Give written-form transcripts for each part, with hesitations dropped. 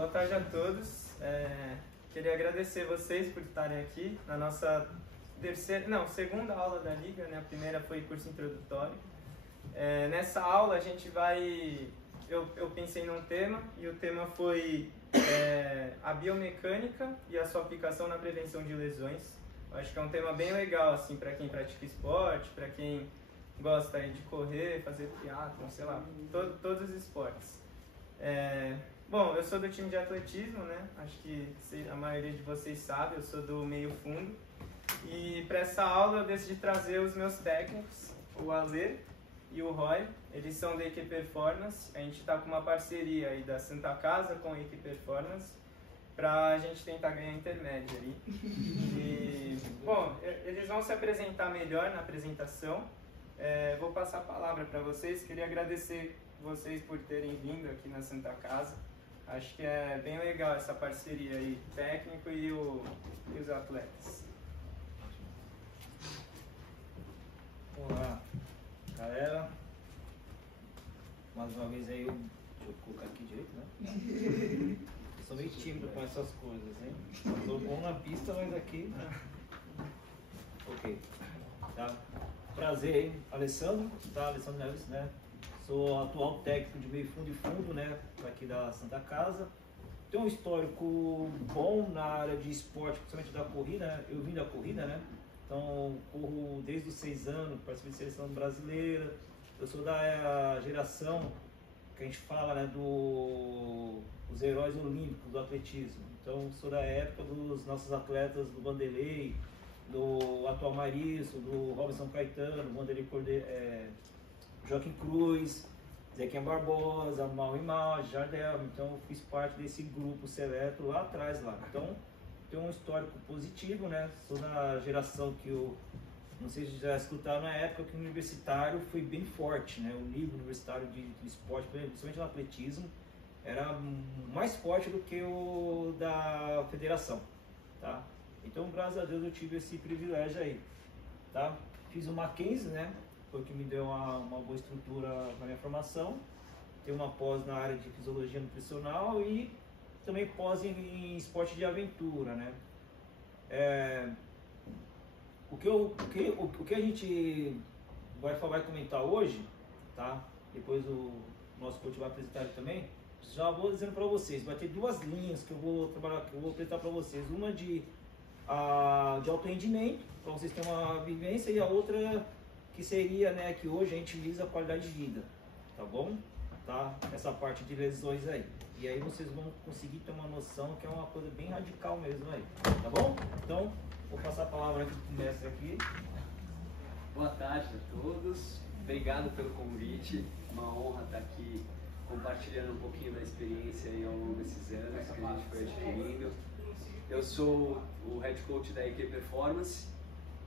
boa tarde a todos. Queria agradecer vocês por estarem aqui na nossa segunda aula da Liga, né? A primeira foi curso introdutório. Nessa aula a gente vai... Eu pensei num tema e o tema foi a biomecânica e a sua aplicação na prevenção de lesões. Eu acho que é um tema bem legal assim, para quem pratica esporte, para quem gosta aí de correr, fazer triatlon, sei lá, todos os esportes. Bom, eu sou do time de atletismo, né? Acho que a maioria de vocês sabe, eu sou do meio fundo. E para essa aula eu decidi trazer os meus técnicos, o Ale e o Roy. Eles são da EQ Performance. A gente está com uma parceria aí da Santa Casa com a EQ Performance para a gente tentar ganhar intermédio aí. E, bom, eles vão se apresentar melhor na apresentação. Vou passar a palavra para vocês. Queria agradecer vocês por terem vindo aqui na Santa Casa. Acho que é bem legal essa parceria aí, técnico e os atletas. Olá, galera. Mais uma vez aí, deixa eu colocar aqui direito, né? Eu sou meio tímido com essas coisas, hein? Eu sou bom na pista, mas aqui... Ok. Tá? Prazer aí, Alessandro, tá? Alessandro Neves, né? Sou atual técnico de meio fundo e fundo, né? Aqui da Santa Casa. Tenho um histórico bom na área de esporte, principalmente da corrida, né? Eu vim da corrida, né? Então, corro desde os 6 anos, participei de seleção brasileira. Eu sou da geração que a gente fala, né, dos heróis olímpicos do atletismo. Então, sou da época dos nossos atletas do Vanderlei, do atual Marício, do Robson Caetano, Vanderlei Joaquim Cruz, Zequinha Barbosa, Mal e Mal, Jardel. Então, eu fiz parte desse grupo seleto lá atrás. Então, tenho um histórico positivo, né? Sou da geração que não sei se já escutaram na época que o universitário foi bem forte, né? O nível universitário de esporte, principalmente no atletismo, era mais forte do que o da federação, tá? Então, graças a Deus, eu tive esse privilégio aí, tá? Fiz o Mackenzie, né? Foi o que me deu uma boa estrutura na minha formação. Tenho uma pós na área de fisiologia nutricional e também pós em esporte de aventura, né? O que a gente vai comentar hoje, tá? Depois o nosso coach vai apresentar ele também. Já vou dizendo para vocês, vai ter duas linhas que eu vou trabalhar, que eu vou apresentar para vocês. Uma de alto rendimento, para vocês terem uma vivência, e a outra que seria, né, que hoje a gente visa a qualidade de vida, tá bom? Tá? Essa parte de lesões aí. E aí vocês vão conseguir ter uma noção que é uma coisa bem radical mesmo aí, tá bom? Então, vou passar a palavra aqui pro mestre aqui. Boa tarde a todos, obrigado pelo convite, uma honra estar aqui compartilhando um pouquinho da experiência aí ao longo desses anos que a gente foi adquirindo. Eu sou o Head Coach da EQ Performance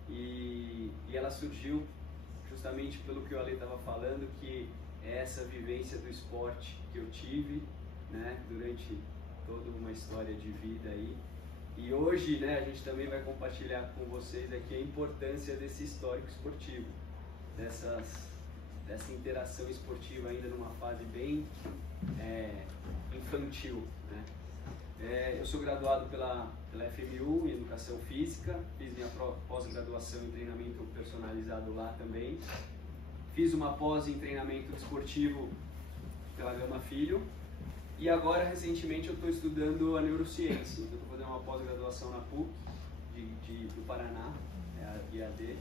e ela surgiu justamente pelo que o Ale estava falando, que é essa vivência do esporte que eu tive, né, durante toda uma história de vida aí. E hoje, né, a gente também vai compartilhar com vocês aqui a importância desse histórico esportivo, dessa interação esportiva ainda numa fase bem infantil, né? Eu sou graduado pela FMU em Educação Física, fiz minha pós-graduação em treinamento personalizado lá também. Fiz uma pós em treinamento desportivo pela Gama Filho. E agora, recentemente, eu estou estudando a neurociência. Eu estou fazendo uma pós-graduação na PUC do Paraná, a IAD,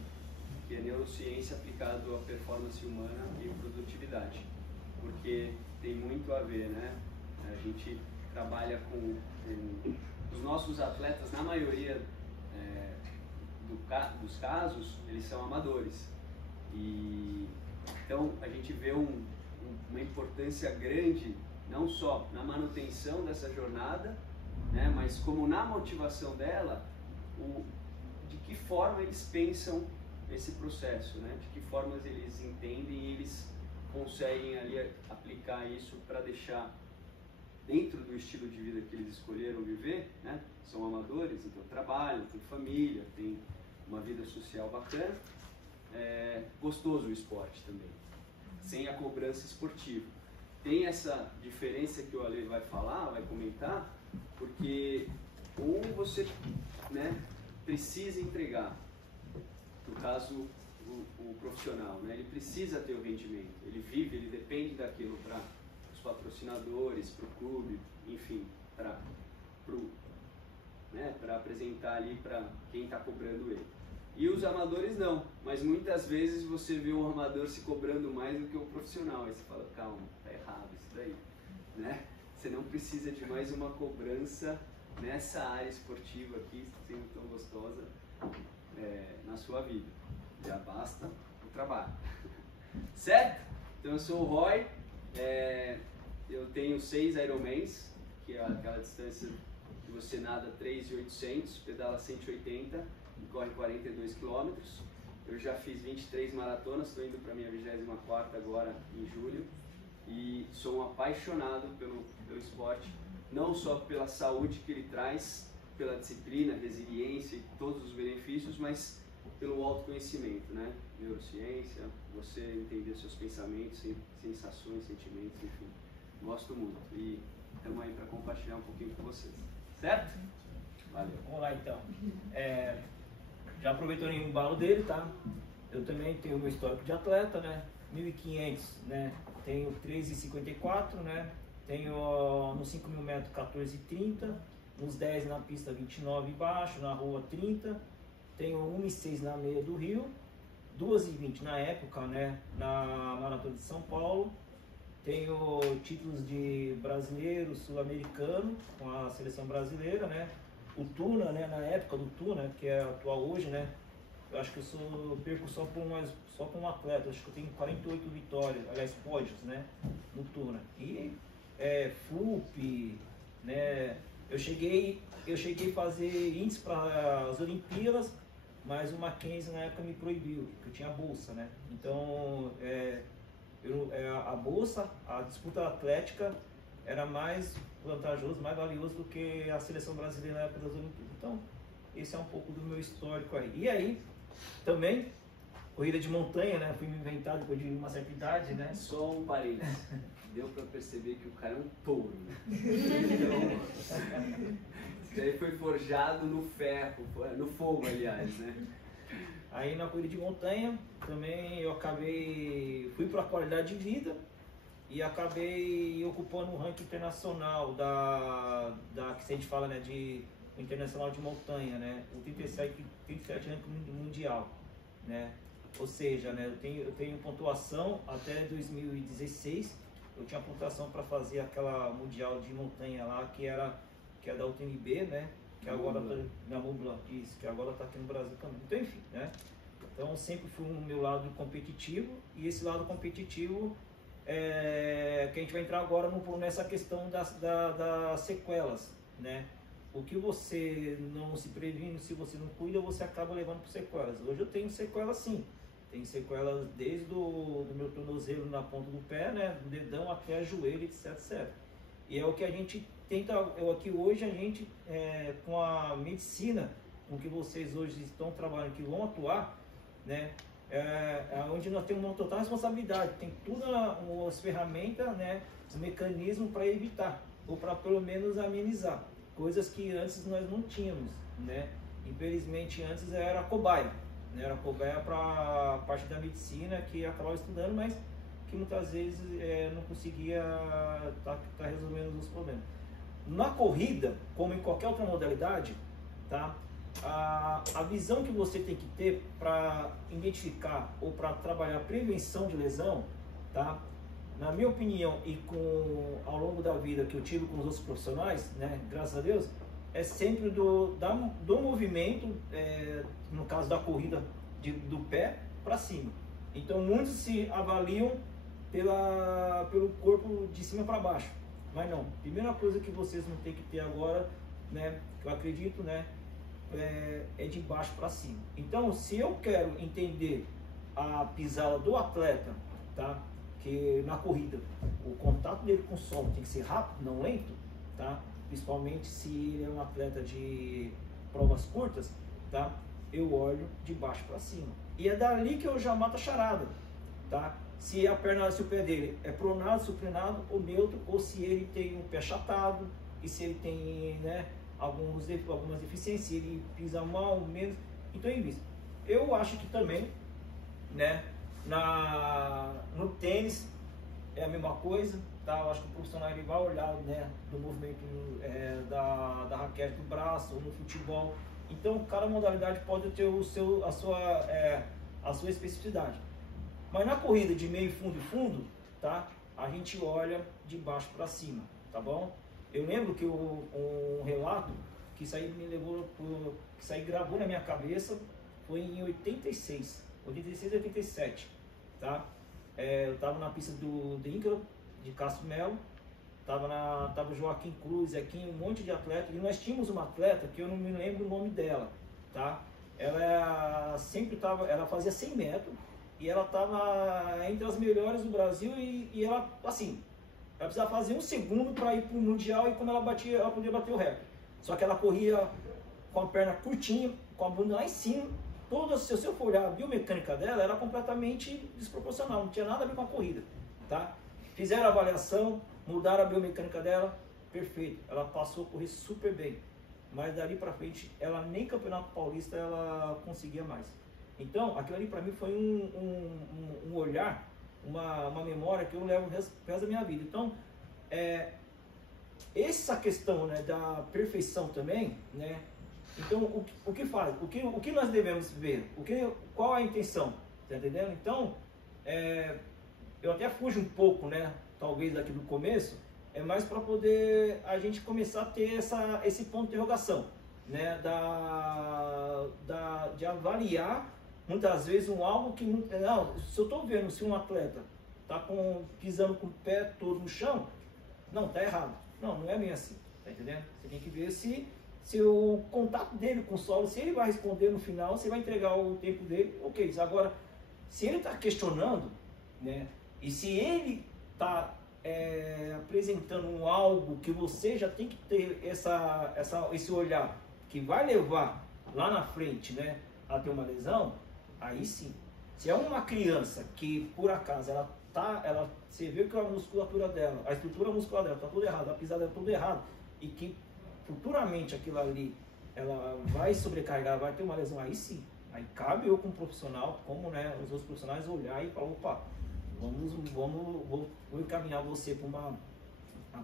que é neurociência aplicado à performance humana e produtividade. Porque tem muito a ver, né? A gente trabalha com os nossos atletas, na maioria dos casos, eles são amadores. E então a gente vê uma importância grande, não só na manutenção dessa jornada, né, mas como na motivação dela, de que forma eles pensam esse processo, né, de que formas eles entendem e eles conseguem ali aplicar isso para deixar dentro do estilo de vida que eles escolheram viver, né, são amadores, então trabalham, tem família, tem uma vida social bacana, gostoso o esporte também, sem a cobrança esportiva. tem essa diferença que o Ale vai falar, vai comentar, porque ou você, né, precisa entregar, no caso o profissional, né, ele precisa ter o rendimento, ele vive, ele depende daquilo para os patrocinadores, para o clube, enfim, para apresentar ali para quem está cobrando ele. E os amadores não, mas muitas vezes você vê o amador se cobrando mais do que o profissional, aí você fala, calma, tá errado isso daí, né? Você não precisa de mais uma cobrança nessa área esportiva aqui, sendo tão gostosa, na sua vida. Já basta o trabalho. Certo? Então eu sou o Roy, eu tenho 6 Ironmans, que é aquela distância que você nada 3.800, pedala 180 e corre 42 km. Eu já fiz 23 maratonas, estou indo para a minha 24ª agora em julho. E sou um apaixonado pelo esporte, não só pela saúde que ele traz, pela disciplina, resiliência e todos os benefícios, mas pelo autoconhecimento, né? Neurociência, você entender seus pensamentos, sensações, sentimentos, enfim. Gosto muito e estamos aí para compartilhar um pouquinho com vocês. Certo? Valeu. Vamos lá então. Já aproveitando o embalo dele, tá? Eu também tenho o meu histórico de atleta, né? 1.500, né? Tenho 13,54, né? Tenho nos 5.000 metros 14,30, nos 10 na pista 29 baixo, na rua 30. Tenho 1,6 na meia do Rio, 2,20 na época, né? Na Maratona de São Paulo. Tenho títulos de brasileiro, sul-americano, com a seleção brasileira, né? O Tuna, né? Na época do Tuna, que é atual hoje, né? Eu acho que eu perco só com um atleta, acho que eu tenho 48 vitórias, aliás, pódios, né? No Tuna. E FUP, né? Eu cheguei a fazer índice para as Olimpíadas, mas o Mackenzie na época me proibiu, porque eu tinha bolsa, né? Então, a bolsa, a disputa atlética era mais vantajoso, mais valioso do que a seleção brasileira na época das Olimpíadas. Então, esse é um pouco do meu histórico aí. E aí, também, corrida de montanha, né? Fui me inventar depois de uma certa idade, né? Só um parênteses. Deu pra perceber que o cara é um touro, né? Isso aí foi forjado no ferro, no fogo, aliás, né? Aí na corrida de montanha, também eu fui para a qualidade de vida e acabei ocupando o ranking internacional que a gente fala, né, de internacional de montanha, né, o 37 ranking mundial, né, ou seja, né, eu tenho pontuação até 2016, eu tinha pontuação para fazer aquela mundial de montanha lá, que é da UTMB, né, que agora tá na Mubla, isso, que agora está aqui no Brasil também. Então, enfim, né? Então, sempre fui no meu lado competitivo, e esse lado competitivo que a gente vai entrar agora nessa questão das sequelas, né? O que você não se previne, se você não cuida, você acaba levando por sequelas. Hoje eu tenho sequelas sim, tenho sequelas desde do meu tornozelo na ponta do pé, né? Do dedão até joelho, etc. E é o que a gente tenta, aqui hoje a gente, com a medicina, com que vocês hoje estão trabalhando, que vão atuar, né, onde nós temos uma total responsabilidade, tem todas as ferramentas, né, os mecanismos para evitar, ou para pelo menos amenizar, coisas que antes nós não tínhamos, né, infelizmente antes era cobaia, né, era cobaia para a parte da medicina que acabava estudando, mas que muitas vezes não conseguia tá resolvendo os problemas. Na corrida, como em qualquer outra modalidade, tá? A visão que você tem que ter para identificar ou para trabalhar a prevenção de lesão, tá? Na minha opinião e ao longo da vida que eu tive com os outros profissionais, né? Graças a Deus, é sempre do movimento, no caso da corrida do pé para cima. Então muitos se avaliam pelo corpo de cima para baixo. Mas não, primeira coisa que vocês vão ter que ter agora, né, que eu acredito, né, é de baixo para cima. Então, se eu quero entender a pisada do atleta, tá, que na corrida o contato dele com o solo tem que ser rápido, não lento, tá, principalmente se ele é um atleta de provas curtas, tá, eu olho de baixo para cima. E é dali que eu já mato a charada, tá. se a perna, se o pé dele é pronado, supinado ou neutro, ou se ele tem um pé achatado, e se ele tem, né, algumas deficiências, se ele pisa mal, menos. Então, eu acho que também, né, no tênis é a mesma coisa, tá? Eu acho que o profissional ele vai olhar, né, do movimento da raquete do braço, ou no futebol. Então, cada modalidade pode ter a sua especificidade. Mas na corrida de meio fundo e fundo, tá? A gente olha de baixo para cima, tá bom? Eu lembro que um relato que isso aí me levou, que isso aí gravou na minha cabeça, foi em 86, 87, tá? Eu tava na pista do Íncaro, de Castro Melo, tava Joaquim Cruz, aqui um monte de atleta, e nós tínhamos uma atleta que eu não me lembro o nome dela, tá? Ela fazia 100 metros, e ela estava entre as melhores do Brasil, e ela, assim, ela precisava fazer um segundo para ir para o Mundial, e como ela podia bater o recorde. Só que ela corria com a perna curtinha, com a bunda lá em cima. Se eu for olhar a biomecânica dela, era completamente desproporcional, não tinha nada a ver com a corrida, tá? Fizeram a avaliação, mudaram a biomecânica dela, perfeito. Ela passou a correr super bem, mas dali para frente, ela nem Campeonato Paulista ela conseguia mais. Então, aquilo ali para mim foi um olhar, uma memória que eu levo o resto da minha vida. Então, essa questão, né, da perfeição também, né? Então, o que faz? O que nós devemos ver? Qual a intenção? Tá entendendo? Então, eu até fujo um pouco, né? Talvez aqui do começo, é mais para poder a gente começar a ter esse ponto de interrogação, né? De avaliar muitas vezes algo que não, se eu estou vendo se um atleta está pisando com o pé todo no chão, não, tá errado. Não é bem assim, tá entendendo? Você tem que ver se o contato dele com o solo, se ele vai responder no final, se vai entregar o tempo dele, ok. Agora, se ele está questionando, né, e se ele está apresentando algo que você já tem que ter esse olhar, que vai levar lá na frente, né, a ter uma lesão, aí sim. Se é uma criança que, por acaso, você vê que a musculatura dela, a estrutura muscular dela está tudo errado, a pisada é tudo errado, e que futuramente aquilo ali, ela vai sobrecarregar, vai ter uma lesão, aí sim. Aí cabe eu como profissional, como, né, os outros profissionais olhar e falar, opa, vou encaminhar você para uma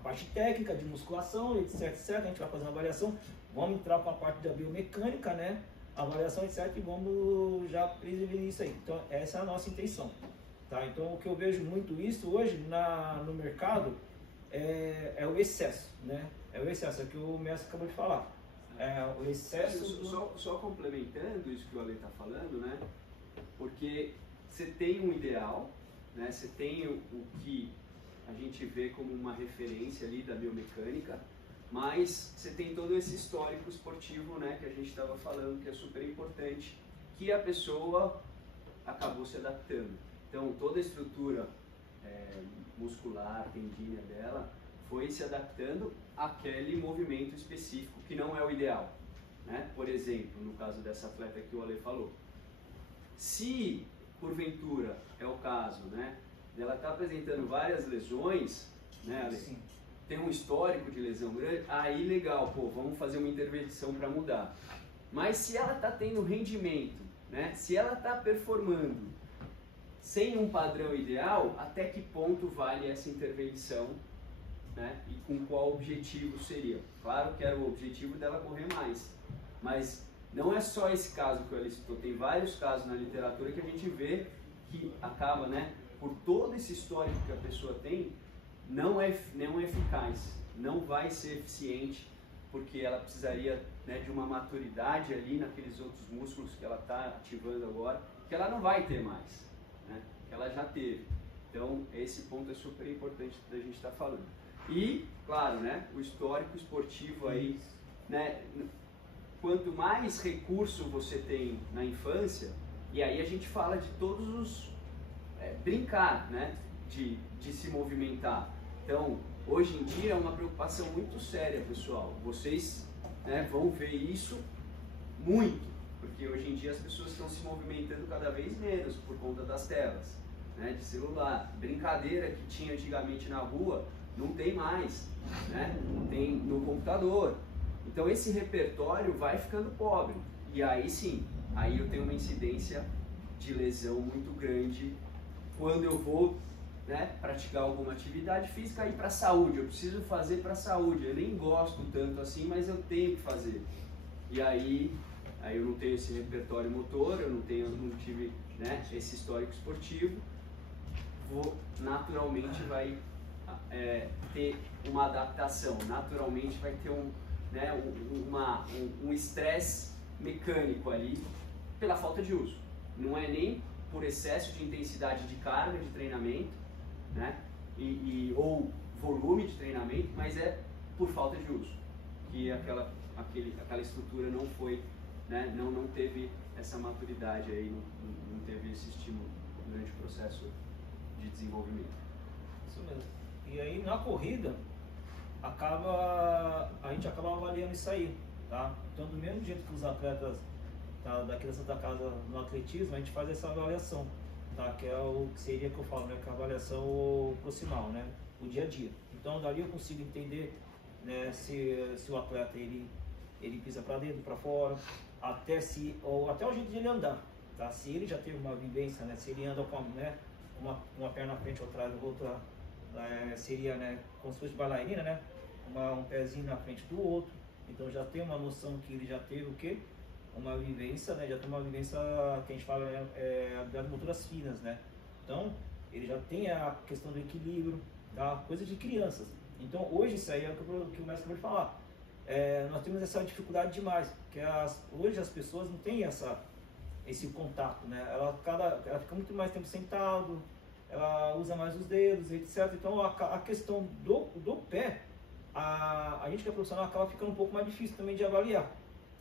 parte técnica de musculação, etc, a gente vai fazer uma avaliação, vamos entrar para a parte da biomecânica, né, avaliação, etc, e vamos já prevenir isso aí. Então, essa é a nossa intenção. Tá? Então, o que eu vejo muito isso hoje no mercado é o excesso, né? É o excesso, é o que o mestre acabou de falar. O excesso... Só complementando isso que o Ale está falando, né? Porque você tem um ideal, né? Você tem o que a gente vê como uma referência ali da biomecânica, mas você tem todo esse histórico esportivo, né? Que a gente estava falando, que é super importante, que a pessoa acabou se adaptando. Então, toda a estrutura muscular, tendínea dela, foi se adaptando àquele movimento específico, que não é o ideal, né? Por exemplo, no caso dessa atleta que o Ale falou, se porventura é o caso, né, ela está apresentando várias lesões, né, Ale? Sim. Tem um histórico de lesão grande, aí legal, pô, vamos fazer uma intervenção para mudar. Mas se ela está tendo rendimento, né, se ela está performando sem um padrão ideal, até que ponto vale essa intervenção, né? E com qual objetivo seria? Claro que era o objetivo dela correr mais, mas não é só esse caso que eu citou, tem vários casos na literatura que a gente vê que acaba, né, por todo esse histórico que a pessoa tem, não é eficaz, não vai ser eficiente, porque ela precisaria, né, de uma maturidade ali naqueles outros músculos que ela está ativando agora, que ela não vai ter mais, né, que ela já teve. Então, esse ponto é super importante da gente estar falando. E, claro, né, o histórico esportivo aí, né, quanto mais recurso você tem na infância, e aí a gente fala de todos os... brincar, né, de se movimentar. Então, hoje em dia é uma preocupação muito séria, pessoal. Vocês, né, vão ver isso muito, porque hoje em dia as pessoas estão se movimentando cada vez menos por conta das telas, né, de celular. Brincadeira que tinha antigamente na rua, não tem mais, né? Tem no computador. Então esse repertório vai ficando pobre. E aí sim, aí eu tenho uma incidência de lesão muito grande quando eu vou, né, praticar alguma atividade física e para a saúde. Eu preciso fazer para a saúde. Eu nem gosto tanto assim, mas eu tenho que fazer. E aí eu não tenho esse repertório motor, eu não tive, né, esse histórico esportivo. Naturalmente vai ter uma adaptação, naturalmente vai ter um estresse mecânico ali pela falta de uso. Não é nem por excesso de intensidade de carga de treinamento, né, ou volume de treinamento, mas é por falta de uso, que aquela estrutura não foi, né, não teve essa maturidade aí, não teve esse estímulo durante o processo de desenvolvimento. Isso mesmo. E aí na corrida a gente acaba avaliando isso aí, tá? Então do mesmo jeito que os atletas daqui da Santa Casa no atletismo, a gente faz essa avaliação, tá? Que é o que seria que eu falo, né? Que é a avaliação proximal, né? O dia a dia. Então dali eu consigo entender, né, se o atleta ele pisa para dentro, para fora, até o jeito de ele andar, tá? Se ele já teve uma vivência, né? Se ele anda com uma perna na frente ou atrás, outra seria, né, como se fosse bailarina, né? Um pezinho na frente do outro. Então já tem uma noção que ele já teve o quê? Uma vivência, né? Já tem uma vivência que a gente fala das motoras finas, né? Então ele já tem a questão do equilíbrio, tá? Coisa de crianças. Então hoje isso aí é o que o mestre acabou de falar. Nós temos essa dificuldade demais, porque hoje as pessoas não têm esse contato, né? Ela fica muito mais tempo sentado, ela usa mais os dedos, etc. Então a questão do pé, a gente que é profissional acaba ficando um pouco mais difícil também de avaliar.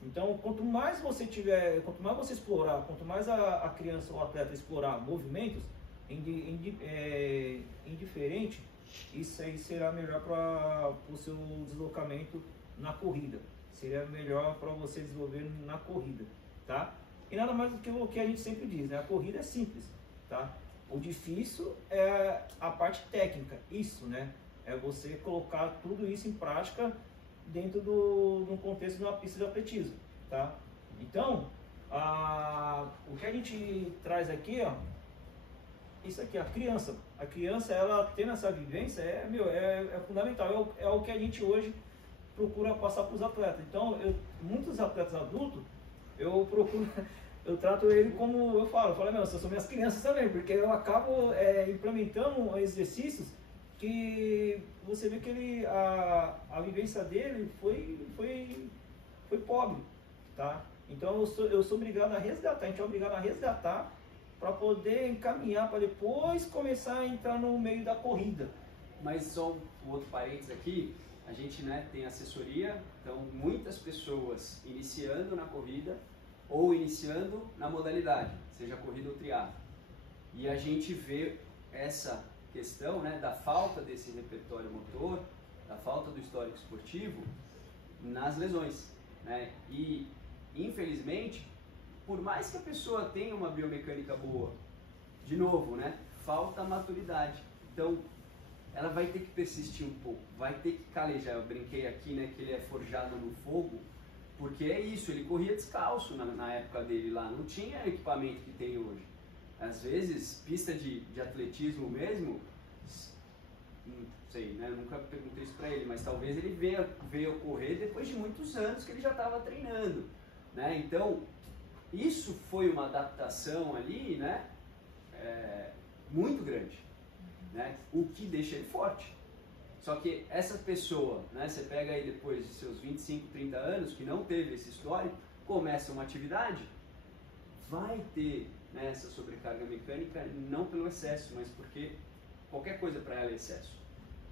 Então quanto mais você explorar, quanto mais a criança ou o atleta explorar movimentos indiferente, isso aí será melhor para o seu deslocamento na corrida. Seria melhor para você desenvolver na corrida, tá? E nada mais do que o que a gente sempre diz, né? A corrida é simples, tá? O difícil é a parte técnica, isso, né? É você colocar tudo isso em prática dentro do contexto de uma pista de atletismo, tá? Então, o que a gente traz aqui, ó, isso aqui, a criança, ela tendo essa vivência é fundamental, é o que a gente hoje procura passar para os atletas. Então, muitos atletas adultos, eu trato ele como, eu falo, essas são minhas crianças também, porque eu acabo implementando exercícios que você vê que a vivência dele foi pobre, tá? Então eu sou obrigado a resgatar, a gente é obrigado a resgatar para poder encaminhar, para depois começar a entrar no meio da corrida. Mas só um outro parênteses aqui, a gente, né, tem assessoria, então muitas pessoas iniciando na corrida ou iniciando na modalidade, seja corrida ou triatlo. E a gente vê essa questão, né, da falta desse repertório motor, da falta do histórico esportivo nas lesões, né? E infelizmente, por mais que a pessoa tenha uma biomecânica boa, de novo, né, falta maturidade. Então ela vai ter que persistir um pouco, vai ter que calejar. Eu brinquei aqui, né, que ele é forjado no fogo, porque é isso, ele corria descalço na época dele lá, não tinha equipamento que tem hoje. Às vezes, pista de atletismo mesmo, não sei, né, eu nunca perguntei isso pra ele, mas talvez ele veio correr depois de muitos anos que ele já estava treinando, né? Então, isso foi uma adaptação ali, né, muito grande, né, o que deixa ele forte. Só que essa pessoa, né, você pega aí depois de seus 25, 30 anos, que não teve esse histórico, começa uma atividade, vai ter, né, essa sobrecarga mecânica, não pelo excesso, mas porque qualquer coisa para ela é excesso,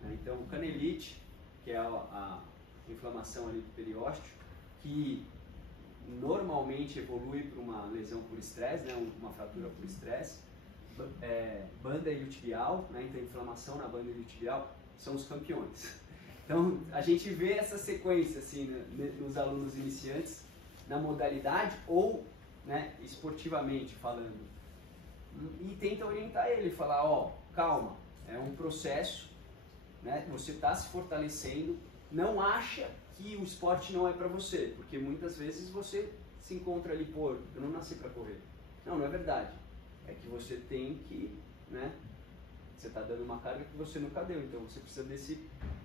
né? Então, o canelite, que é a inflamação ali do periósteo, que normalmente evolui para uma lesão por estresse, né, uma fratura por estresse, banda iliotibial, né, então inflamação na banda iliotibial, são os campeões. Então a gente vê essa sequência assim, né, nos alunos iniciantes na modalidade ou, né, esportivamente falando. E tenta orientar ele, falar, ó, calma, é um processo, né? Você está se fortalecendo, não acha que o esporte não é para você, porque muitas vezes você se encontra ali, pô, eu não nasci para correr. Não, não é verdade. É que você tem que, né? Você está dando uma carga que você nunca deu, então você precisa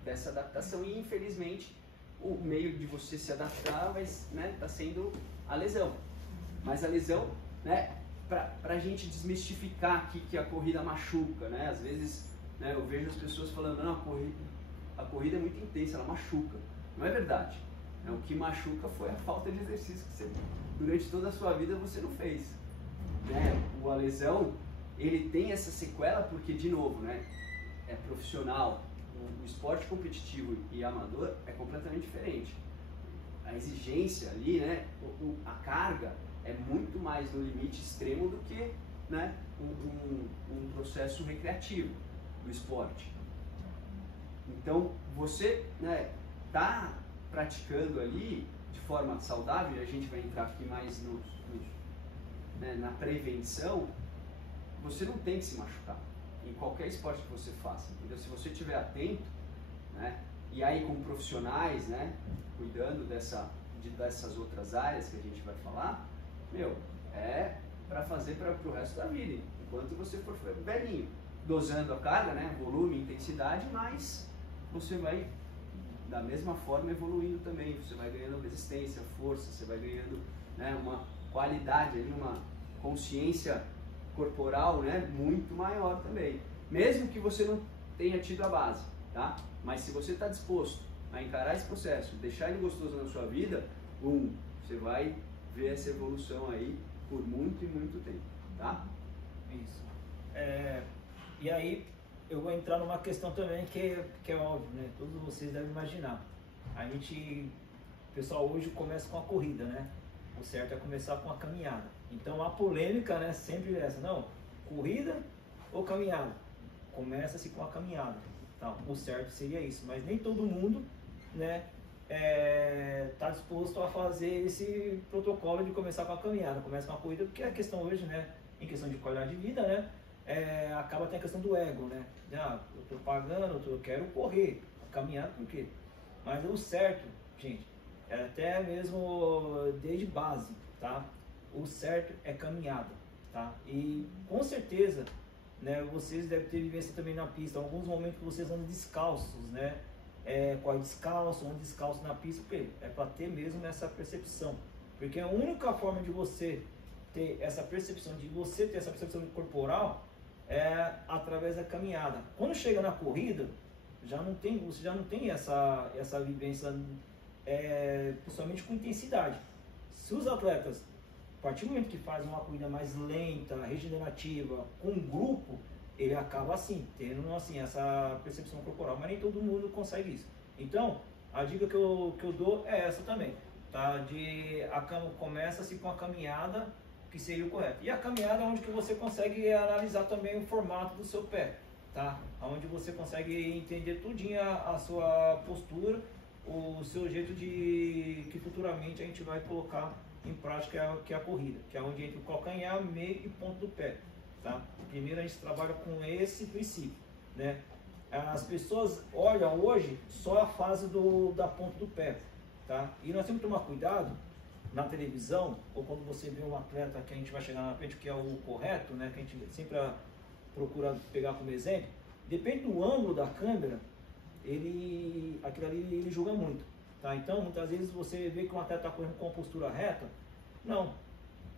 dessa adaptação e infelizmente o meio de você se adaptar vai, né, tá sendo a lesão. Mas a lesão, né, para a gente desmistificar aqui que a corrida machuca, né? Às vezes, né, eu vejo as pessoas falando, não, a corrida é muito intensa, ela machuca. Não é verdade. O que machuca foi a falta de exercício que você, durante toda a sua vida você não fez. Né? A lesão, ele tem essa sequela porque, de novo, né, é profissional. O esporte competitivo e amador é completamente diferente. A exigência ali, né, a carga é muito mais no limite extremo do que, né, um processo recreativo do esporte. Então, você, né, tá praticando ali de forma saudável, e a gente vai entrar aqui mais né, na prevenção, você não tem que se machucar em qualquer esporte que você faça, entendeu? Se você estiver atento, né, e aí com profissionais, né, cuidando dessas outras áreas que a gente vai falar, meu, é para fazer para o resto da vida, enquanto você for velhinho, dosando a carga, né, volume, intensidade, mas você vai da mesma forma evoluindo também, você vai ganhando resistência, força, você vai ganhando, né, uma qualidade ali, uma consciência corporal, né, muito maior também, mesmo que você não tenha tido a base, tá? Mas se você está disposto a encarar esse processo, deixar ele gostoso na sua vida, você vai ver essa evolução aí por muito e muito tempo, tá? Isso. E aí eu vou entrar numa questão também que é óbvio, né? Todos vocês devem imaginar. O pessoal hoje começa com a corrida, né? O certo é começar com a caminhada. Então a polêmica, né, sempre é essa, não, corrida ou caminhada? Começa-se com a caminhada. Então, o certo seria isso, mas nem todo mundo, né, tá disposto a fazer esse protocolo de começar com a caminhada. Começa com a corrida, porque a questão hoje, né, em questão de qualidade de vida, né, acaba até a questão do ego, né? Eu tô pagando, eu quero correr, caminhar por quê? Mas o certo, gente, é até mesmo desde base, tá? O certo é caminhada, tá? E com certeza, né, vocês devem ter vivência também na pista, alguns momentos que vocês andam descalços, né? Corre descalço, anda descalço na pista, porque é para ter mesmo essa percepção, porque a única forma de você ter essa percepção, corporal, é através da caminhada. Quando chega na corrida, você já não tem essa vivência, principalmente com intensidade. Se os atletas, a partir do momento que fazem uma corrida mais lenta, regenerativa, com um grupo, ele acaba assim, tendo assim, essa percepção corporal, mas nem todo mundo consegue isso. Então, a dica que eu dou é essa também, tá? Começa-se com a caminhada, que seria o correto. E a caminhada é onde que você consegue analisar também o formato do seu pé, tá? Onde você consegue entender tudinho a sua postura, o seu jeito que futuramente a gente vai colocar em prática, que é a corrida, que é onde entra o calcanhar, meio e ponto do pé, tá? Primeiro a gente trabalha com esse princípio, né? As pessoas olham hoje só a fase da ponta do pé, tá? E nós temos que tomar cuidado na televisão, ou quando você vê um atleta que a gente vai chegar na frente, que é o correto, né, que a gente sempre procura pegar como exemplo, depende do ângulo da câmera, aquilo ali ele julga muito, tá? Então, muitas vezes você vê que um atleta está correndo com a postura reta, não,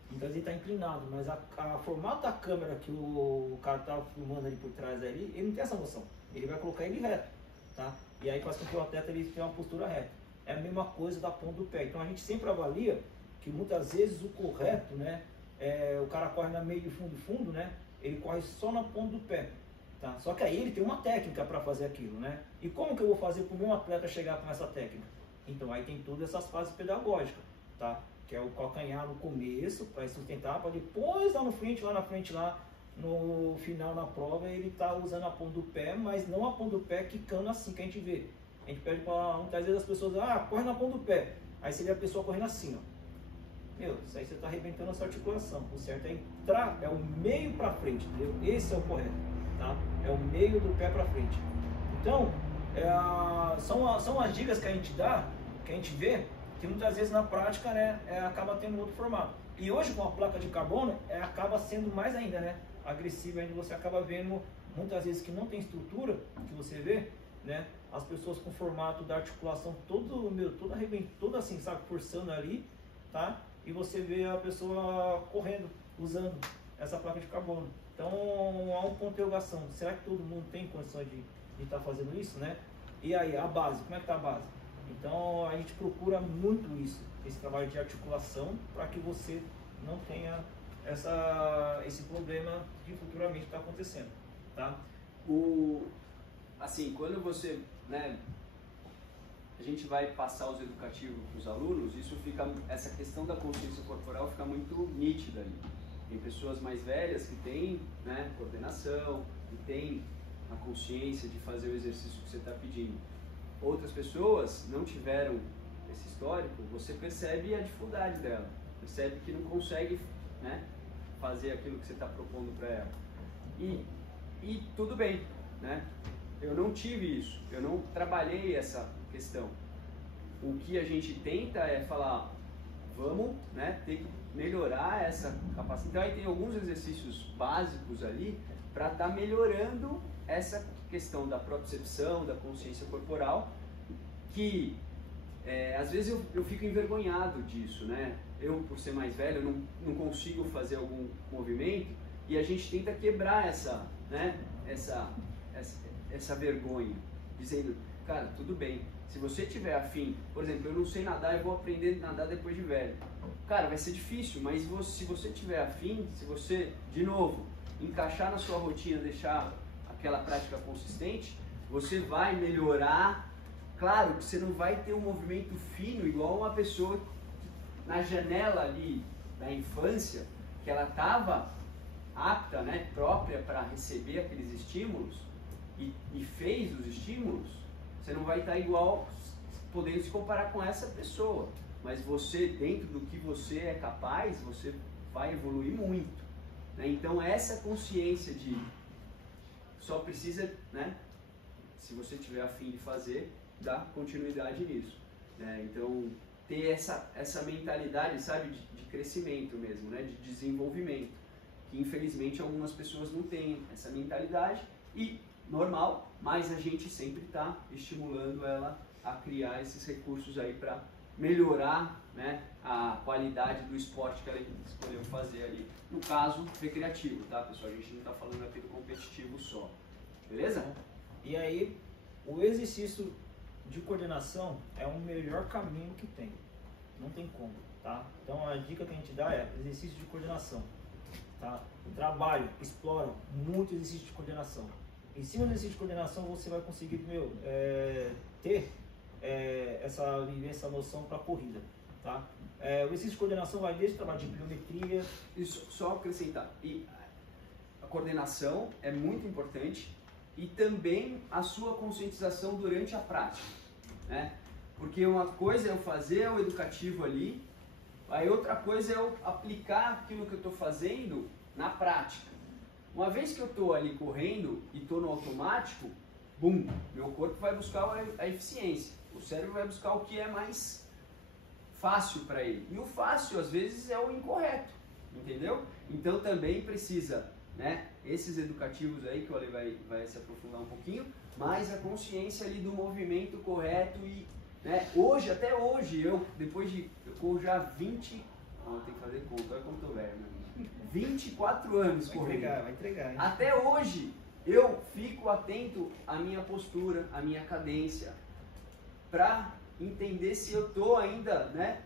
muitas vezes está inclinado, mas a formato da câmera que o cara está filmando ali por trás ali, ele não tem essa noção, ele vai colocar ele reto, tá? E aí faz com que o atleta ele tenha uma postura reta. É a mesma coisa da ponta do pé. Então a gente sempre avalia que muitas vezes o correto, né, o cara corre na meio de fundo, né, ele corre só na ponta do pé, tá? Só que aí ele tem uma técnica para fazer aquilo, né? E como que eu vou fazer para o meu atleta chegar com essa técnica? Então aí tem todas essas fases pedagógicas, tá? Que é o calcanhar no começo para sustentar, para depois lá na frente no final na prova ele tá usando a ponta do pé, mas não a ponta do pé quicando assim que a gente vê. A gente pede para muitas vezes as pessoas, corre na ponta do pé. Aí seria a pessoa correndo assim, ó. isso aí você está arrebentando a sua articulação. O certo é entrar, é o meio para frente, entendeu? Esse é o correto, tá? É o meio do pé para frente. Então, são as dicas que a gente dá, que a gente vê, que muitas vezes na prática, né, acaba tendo outro formato. E hoje com a placa de carbono, acaba sendo mais ainda, né, agressiva ainda. Você acaba vendo muitas vezes que não tem estrutura, que você vê, né, as pessoas com formato da articulação toda assim, sabe, forçando ali, tá? E você vê a pessoa correndo, usando essa placa de carbono. Então há um ponto de interrogação, será que todo mundo tem condições de estar fazendo isso, né? E aí, a base, como é que está a base? Então a gente procura muito isso, esse trabalho de articulação, para que você não tenha esse problema que futuramente está acontecendo, tá? Assim, quando você, né, a gente vai passar os educativos para os alunos, essa questão da consciência corporal fica muito nítida ali. Tem pessoas mais velhas que têm, né, coordenação, que têm a consciência de fazer o exercício que você está pedindo. Outras pessoas não tiveram esse histórico, você percebe a dificuldade dela, percebe que não consegue, né, fazer aquilo que você está propondo para ela. E tudo bem, né? Eu não tive isso, eu não trabalhei essa questão. O que a gente tenta é falar, vamos, né, ter que melhorar essa capacidade. Então aí tem alguns exercícios básicos ali para estar melhorando essa questão da propriocepção, da consciência corporal, que às vezes eu fico envergonhado disso, né? Eu, por ser mais velho, não consigo fazer algum movimento, e a gente tenta quebrar essa, né, essa vergonha, dizendo, cara, tudo bem, se você tiver afim, por exemplo, eu não sei nadar, eu vou aprender a nadar depois de velho. Cara, vai ser difícil, mas se você tiver afim, se você, de novo, encaixar na sua rotina, deixar aquela prática consistente, você vai melhorar. Claro que você não vai ter um movimento fino igual uma pessoa na janela ali da infância, que ela estava apta, né, própria para receber aqueles estímulos e fez os estímulos. Você não vai estar igual, podendo se comparar com essa pessoa, mas você, dentro do que você é capaz, você vai evoluir muito, né? Então essa consciência de só precisa, né, se você tiver a fim de fazer, dar continuidade nisso, né? Então ter essa mentalidade, sabe, de crescimento mesmo, né, de desenvolvimento, que infelizmente algumas pessoas não têm essa mentalidade, e normal, mas a gente sempre está estimulando ela a criar esses recursos aí para melhorar, né, a qualidade do esporte que ela escolheu fazer ali. No caso, recreativo, tá, pessoal? A gente não está falando aqui do competitivo só. Beleza? E aí, o exercício de coordenação é o melhor caminho que tem. Não tem como, tá? Então, a dica que a gente dá é exercício de coordenação, tá? Trabalho, explora muito exercício de coordenação. Em cima do exercício de coordenação, você vai conseguir, ter essa noção para a corrida, tá? O exercício de coordenação vai desde trabalho de pliometria. Isso, só acrescentar. E a coordenação é muito importante, e também a sua conscientização durante a prática, né? Porque uma coisa é eu fazer o educativo ali, aí outra coisa é eu aplicar aquilo que eu estou fazendo na prática. Uma vez que eu estou ali correndo e estou no automático, bum, meu corpo vai buscar a eficiência, o cérebro vai buscar o que é mais fácil para ele. E o fácil, às vezes, é o incorreto, entendeu? Então também precisa, né, esses educativos aí, que o Ale vai se aprofundar um pouquinho, mas a consciência ali do movimento correto. E, né, até hoje, eu corro já 20, tem que fazer conta, olha como eu tô velho, né? 24 anos correndo. Vai entregar, hein? Até hoje, eu fico atento à minha postura, à minha cadência, para entender se eu tô ainda, né,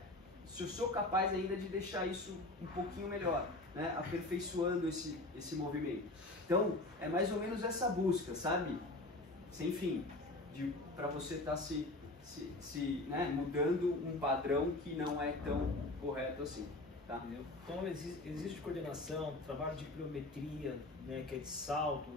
se eu sou capaz ainda de deixar isso um pouquinho melhor, né, aperfeiçoando esse movimento. Então, é mais ou menos essa busca, sabe? Sem fim, para você estar né, mudando um padrão que não é tão correto assim. Tá? Então existe coordenação, trabalho de pliometria, né, que é de salto,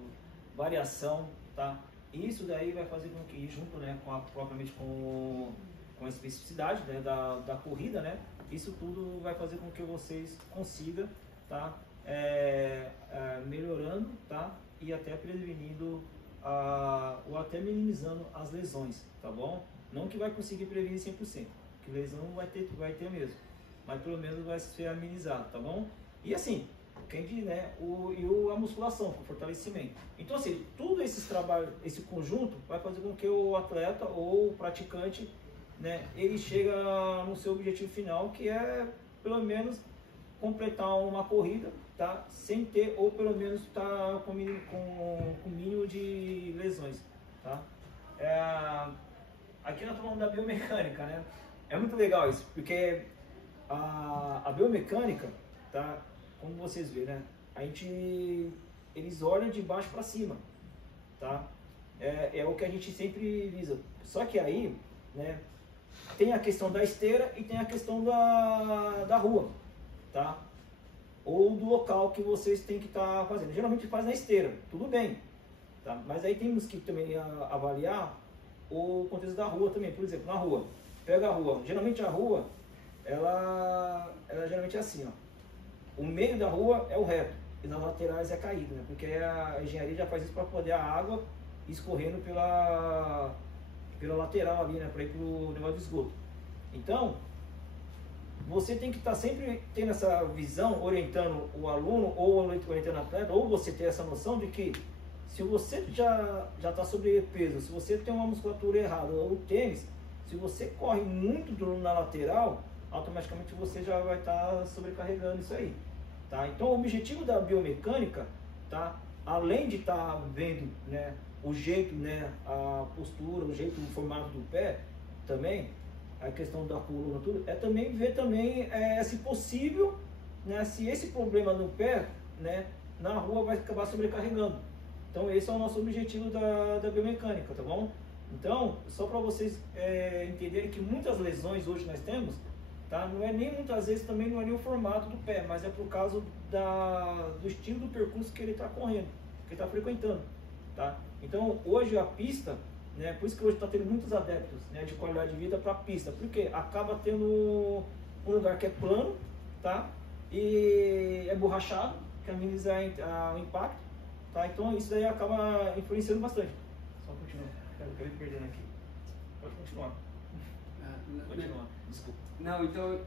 variação, tá? E isso daí vai fazer com que, junto, né, propriamente com a especificidade, né, da corrida, né, isso tudo vai fazer com que vocês consigam, tá? Melhorando, tá? E até prevenindo ou até minimizando as lesões, tá bom? Não que vai conseguir prevenir 100%, que lesão vai ter mesmo, mas pelo menos vai ser amenizado, tá bom? E assim, quem diz, né? A musculação, o fortalecimento. Então assim, tudo esses trabalhos, esse conjunto vai fazer com que o atleta ou o praticante, né? Ele chega no seu objetivo final, que é pelo menos completar uma corrida, tá? Sem ter, ou pelo menos tá com mínimo de lesões, tá? Aqui nós estamos falando da biomecânica, né? É muito legal isso, porque a biomecânica, tá? Como vocês veem, né? Eles olham de baixo para cima, tá? É o que a gente sempre visa. Só que aí, né? Tem a questão da esteira e tem a questão da rua, tá? Ou do local que vocês têm que estar fazendo. Geralmente faz na esteira, tudo bem, tá? Mas aí temos que também avaliar o contexto da rua também. Por exemplo, na rua, pega a rua. Geralmente a rua, ela geralmente é assim, ó. O meio da rua é o reto e nas laterais é caído, né? Porque a engenharia já faz isso para poder a água escorrendo pela lateral ali, né? Para ir pro negócio de esgoto. Então, você tem que estar sempre tendo essa visão, orientando o aluno ou orientando o atleta, ou você ter essa noção de que se você já está sobrepeso, se você tem uma musculatura errada ou o tênis, se você corre muito na lateral, automaticamente você já vai estar sobrecarregando isso aí, tá? Então o objetivo da biomecânica, tá? Além de estar vendo, né, o jeito, né, a postura, o jeito, o formato do pé, também a questão da coluna, tudo, é também ver também se possível, né, se esse problema no pé, né, na rua vai acabar sobrecarregando. Então esse é o nosso objetivo da biomecânica, tá bom? Então, só para vocês entenderem que muitas lesões hoje nós temos, tá? Não é nem muitas vezes também não é nem o formato do pé, mas é por causa do estilo do percurso que ele está correndo, que ele está frequentando, tá? Então hoje a pista, né, por isso que hoje está tendo muitos adeptos, né, de qualidade de vida para a pista, porque acaba tendo um lugar que é plano, tá? E é borrachado, que ameniza o impacto, tá? Então isso daí acaba influenciando bastante. Só continuar, quero ir perdendo aqui. Pode continuar. Continua. Desculpa. Não, então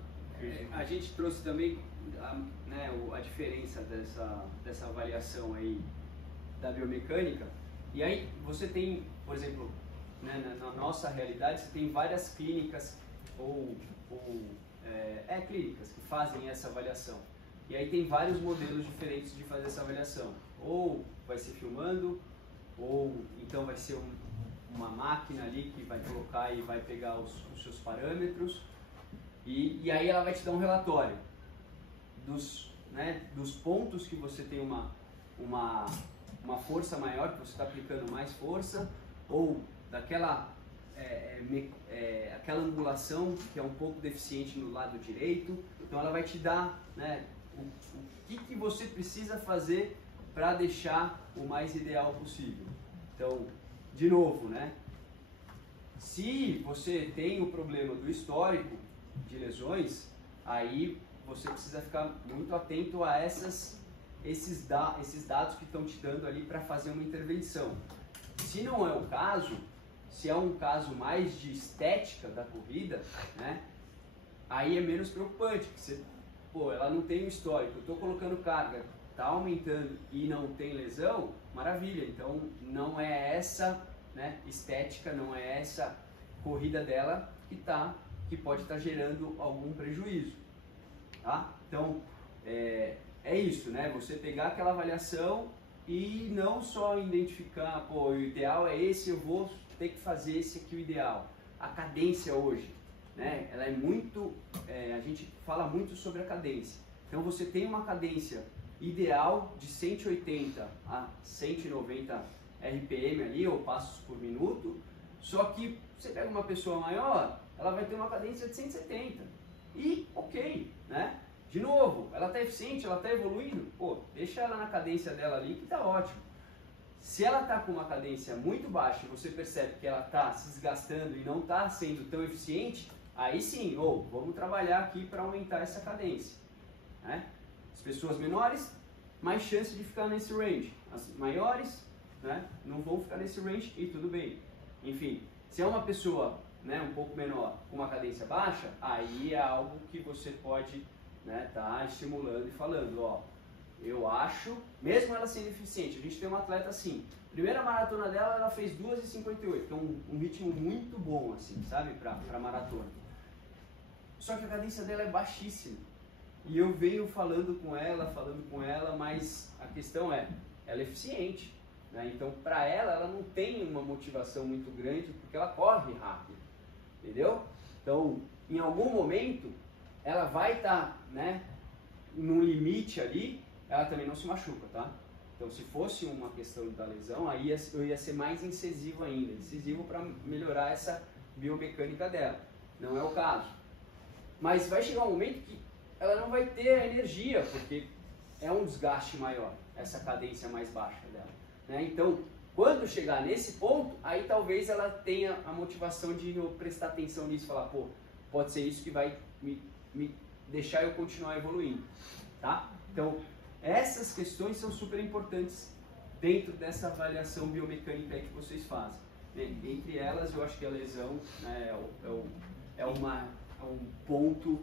a gente trouxe também a diferença dessa avaliação aí da biomecânica. E aí você tem, por exemplo, né, na nossa realidade, você tem várias clínicas clínicas que fazem essa avaliação. E aí tem vários modelos diferentes de fazer essa avaliação. Ou vai ser filmando, ou então vai ser uma máquina ali que vai colocar e vai pegar os seus parâmetros. E aí ela vai te dar um relatório dos pontos que você tem uma força maior, que você está aplicando mais força, ou daquela aquela angulação que é um pouco deficiente no lado direito. Então ela vai te dar, né, o que você precisa fazer para deixar o mais ideal possível. Então, de novo, né, se você tem o problema do histórico de lesões, aí você precisa ficar muito atento a esses dados que estão te dando ali para fazer uma intervenção. Se não é o caso, se é um caso mais de estética da corrida, né, aí é menos preocupante, porque ela não tem um histórico, eu estou colocando carga, está aumentando e não tem lesão, maravilha, então não é essa, né, estética, não é essa corrida dela que pode estar gerando algum prejuízo, tá? Então, é isso, né? Você pegar aquela avaliação e não só identificar, o ideal é esse, eu vou ter que fazer esse aqui o ideal. A cadência hoje, né? Ela é muito, a gente fala muito sobre a cadência. Então você tem uma cadência ideal de 180 a 190 RPM ali, ou passos por minuto, só que você pega uma pessoa maior, ela vai ter uma cadência de 170. E ok, né? De novo, ela está eficiente, ela está evoluindo, deixa ela na cadência dela ali que está ótimo. Se ela está com uma cadência muito baixa e você percebe que ela está se desgastando e não está sendo tão eficiente, aí sim, ou vamos trabalhar aqui para aumentar essa cadência, né? As pessoas menores, mais chance de ficar nesse range. As maiores, né, não vão ficar nesse range e tudo bem. Enfim, se é uma pessoa, né, um pouco menor, com uma cadência baixa, aí é algo que você pode, né, tá estimulando e falando, ó, eu acho, mesmo ela sendo eficiente, a gente tem uma atleta assim, primeira maratona dela, ela fez 2:58, que é um ritmo muito bom, assim, sabe, pra maratona. Só que a cadência dela é baixíssima. E eu venho falando com ela, mas a questão é, ela é eficiente, né? Então, para ela não tem uma motivação muito grande, porque ela corre rápido, entendeu? Então, em algum momento, ela vai estar, né, num limite ali, ela também não se machuca, tá? Então, se fosse uma questão da lesão, aí eu ia ser mais incisivo ainda, incisivo para melhorar essa biomecânica dela. Não é o caso. Mas vai chegar um momento que ela não vai ter a energia, porque é um desgaste maior, essa cadência mais baixa dela, né? Então, quando chegar nesse ponto, aí talvez ela tenha a motivação de prestar atenção nisso e falar, pô, pode ser isso que vai me deixar eu continuar evoluindo, tá? Então, essas questões são super importantes dentro dessa avaliação biomecânica aí que vocês fazem, né? Entre elas, eu acho que a lesão, né, é um ponto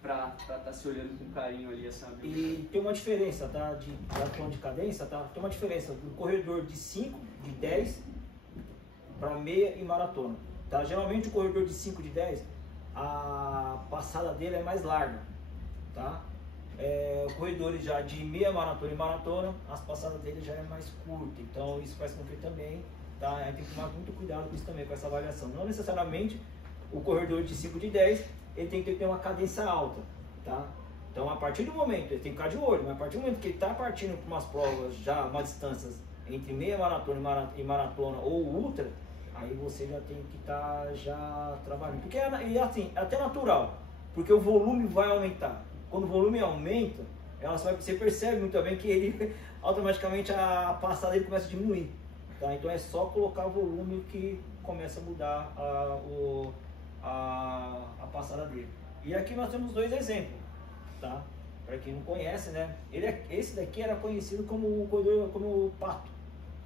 para estar se olhando com carinho ali essa biomecânica. E tem uma diferença, tá? De cadência, tá? Tem uma diferença do corredor de 5, de 10 para meia e maratona, tá? Geralmente o corredor de 5, de 10, a passada dele é mais larga, tá? Corredores já de meia maratona e maratona, as passadas dele já é mais curta, então isso faz com que também, tá? Tem que tomar muito cuidado com isso também, com essa avaliação. Não necessariamente o corredor de 5, de 10, ele tem que ter uma cadência alta, tá? Então, a partir do momento, ele tem que ficar de olho, mas a partir do momento que ele está partindo para umas provas já, umas distâncias entre meia maratona e maratona ou ultra, aí você já tem que estar já trabalhando. Porque é assim, é até natural, porque o volume vai aumentar. Quando o volume aumenta, você percebe muito bem que ele automaticamente a passada dele começa a diminuir, tá? Então é só colocar o volume que começa a mudar a passada dele. E aqui nós temos dois exemplos, tá? Para quem não conhece, né? Esse daqui era conhecido como o corredor, como o Pato,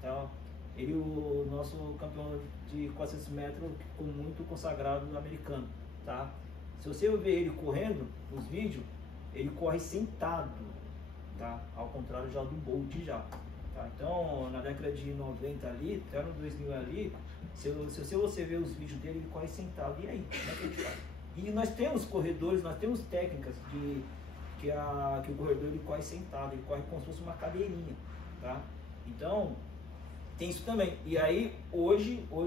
tá? Ele, o nosso campeão de 400 metros, ficou muito consagrado americano, tá? Se você ver ele correndo nos vídeos, ele corre sentado, tá? Ao contrário já do Bolt já, tá? Então, na década de 90 ali, até no 2000 ali, se você ver os vídeos dele, ele corre sentado. E aí, como é que ele faz? E nós temos corredores, nós temos técnicas que o corredor ele corre sentado, ele corre como se fosse uma cadeirinha, tá? Então, tem isso também. E aí, hoje o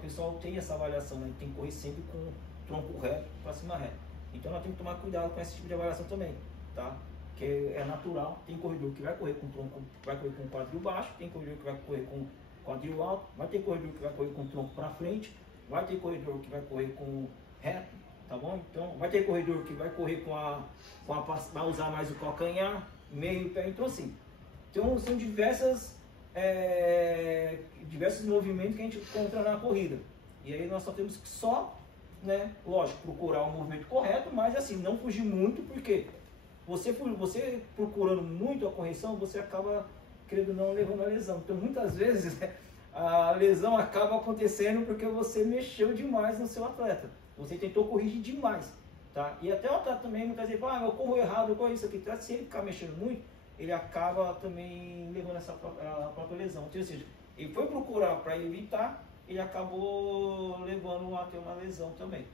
pessoal tem essa avaliação, né? Tem que correr sempre com o tronco reto para cima reto. Então, nós temos que tomar cuidado com esse tipo de avaliação também, tá? Que é natural. Tem corredor que vai correr com tronco, vai correr com quadril baixo, tem corredor que vai correr com quadril alto, vai ter corredor que vai correr com o tronco para frente, vai ter corredor que vai correr com reto, tá bom? Então, vai ter corredor que vai correr vai usar mais o calcanhar, meio pé, então assim. Então, são diversos movimentos que a gente encontra na corrida. E aí nós só temos que né, lógico, procurar o movimento correto, mas assim, não fugir muito, porque você procurando muito a correção, você acaba, querendo não, levando a lesão. Então, muitas vezes, a lesão acaba acontecendo porque você mexeu demais no seu atleta. Você tentou corrigir demais, tá? E até o atleta também, muitas vezes, eu corro errado, eu corro isso aqui. Se ele ficar mexendo muito, ele acaba também levando a própria lesão. Então, ou seja, ele foi procurar para evitar, ele acabou levando a ter uma lesão também.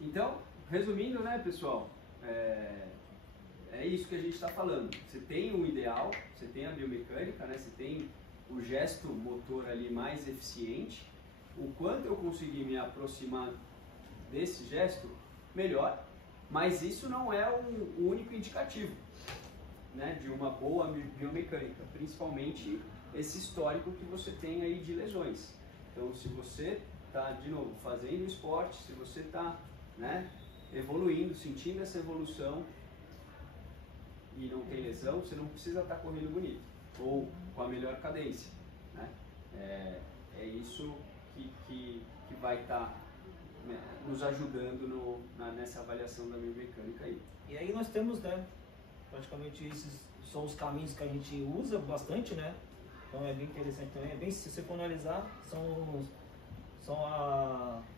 Então, resumindo, né, pessoal, é isso que a gente está falando. Você tem o ideal, você tem a biomecânica, né, você tem o gesto motor ali mais eficiente. O quanto eu conseguir me aproximar desse gesto, melhor. Mas isso não é o único indicativo, né, de uma boa biomecânica, principalmente esse histórico que você tem aí de lesões. Então, se você está, de novo, fazendo esporte, se você está, né, evoluindo, sentindo essa evolução e não tem lesão, você não precisa estar correndo bonito ou com a melhor cadência, né? É isso que vai estar né, nos ajudando nessa avaliação da biomecânica aí. E aí nós temos, né, praticamente esses são os caminhos que a gente usa bastante, né? Então é bem interessante também. É bem, se você for analisar,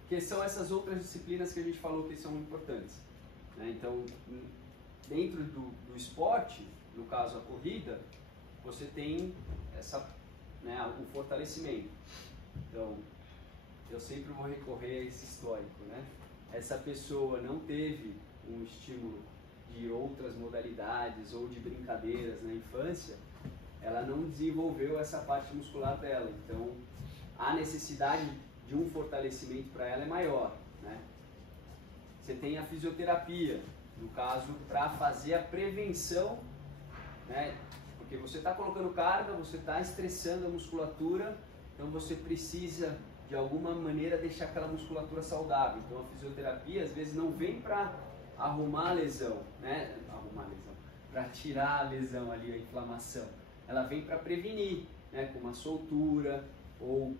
Que são essas outras disciplinas que a gente falou que são importantes, né? Então, dentro do esporte, no caso a corrida, você tem o fortalecimento. Então, eu sempre vou recorrer a esse histórico, né? Essa pessoa não teve um estímulo de outras modalidades ou de brincadeiras na infância, ela não desenvolveu essa parte muscular dela. Então, a necessidade de um fortalecimento para ela é maior, né? Você tem a fisioterapia, no caso, para fazer a prevenção, né? Porque você está colocando carga, você está estressando a musculatura, então você precisa, de alguma maneira, deixar aquela musculatura saudável. Então, a fisioterapia, às vezes, não vem para arrumar a lesão, né? Para tirar a lesão ali, a inflamação. Ela vem para prevenir, né? Com uma soltura ou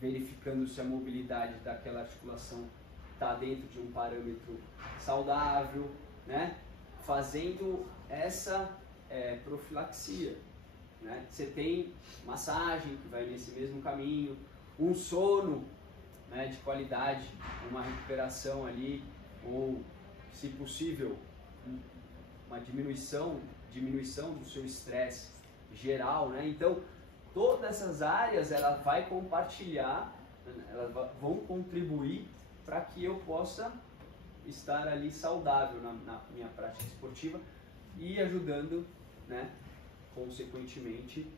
verificando se a mobilidade daquela articulação está dentro de um parâmetro saudável, né? Fazendo essa profilaxia, né? Você tem massagem que vai nesse mesmo caminho, um sono, né, de qualidade, uma recuperação ali, ou, se possível, uma diminuição do seu estresse geral, né? Então, todas essas áreas ela vai compartilhar, elas vão contribuir para que eu possa estar ali saudável na minha prática esportiva e ajudando, né, consequentemente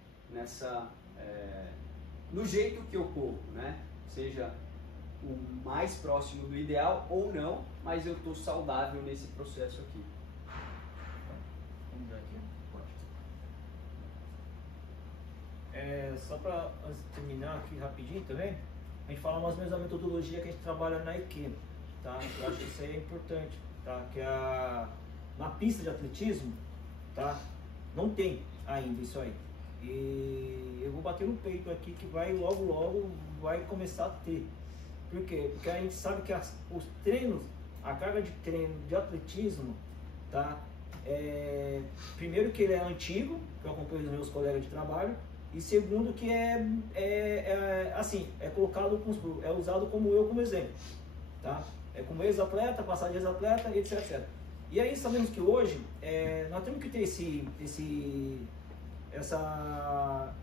no jeito que eu corro, né? Seja o mais próximo do ideal ou não, mas eu estou saudável nesse processo aqui. Vamos ver aqui. Só para terminar aqui rapidinho também, a gente fala mais ou menos da metodologia que a gente trabalha na equipe, tá? Eu acho que isso aí é importante, tá? Que na pista de atletismo, tá? Não tem ainda isso aí. E eu vou bater no peito aqui que logo vai começar a ter. Por quê? Porque a gente sabe que os treinos, a carga de treino de atletismo, tá? Primeiro que ele é antigo, que eu acompanho os meus colegas de trabalho, e segundo que é colocado, é usado como exemplo, tá? É como ex-atleta, passar de ex-atleta, etc. E aí sabemos que hoje nós temos que ter essa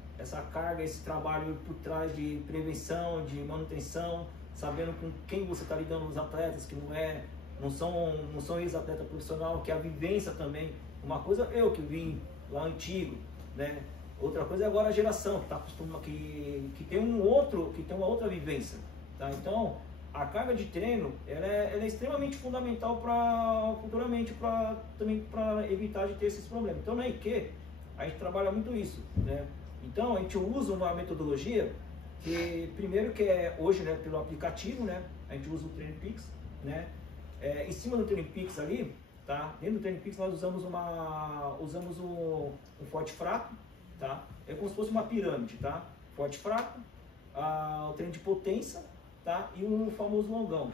carga, esse trabalho por trás de prevenção, de manutenção, sabendo com quem você está lidando, os atletas que não são ex-atleta profissional, que a vivência também, uma coisa eu que vim lá antigo, né? Outra coisa é agora a geração que está acostumada, que tem uma outra vivência, tá? Então a carga de treino ela é extremamente fundamental futuramente também para evitar de ter esses problemas. Então na IQ a gente trabalha muito isso, né? Então a gente usa uma metodologia que primeiro que é hoje, né, pelo aplicativo, né? A gente usa o TrainingPeaks, né? Em cima do TrainingPeaks ali, tá? Dentro do TrainingPeaks nós usamos um forte fraco, tá? É como se fosse uma pirâmide, tá? Forte fraco, o treino de potência, tá? E um famoso longão,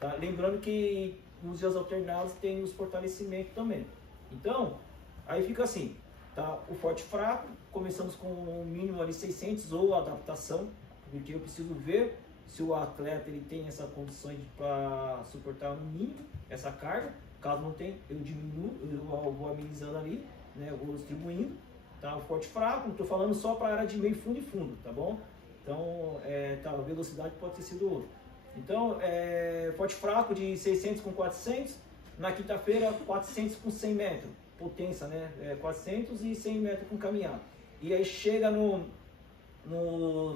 tá? Lembrando que nos dias alternados tem os fortalecimentos também. Então, aí fica assim, tá? O forte fraco, começamos com um mínimo ali 600 ou adaptação, porque eu preciso ver se o atleta ele tem essa condição para suportar no mínimo essa carga. Caso não tenha, eu diminuo, eu vou amenizando ali, né? Eu vou distribuindo, tá? O forte fraco, não estou falando só para a área de meio fundo e fundo, tá bom? Então, a velocidade pode ter sido outra. Então, forte fraco de 600 com 400, na quinta-feira 400 com 100 metros, potência, né? 400 e 100 metros com caminhada. E aí chega no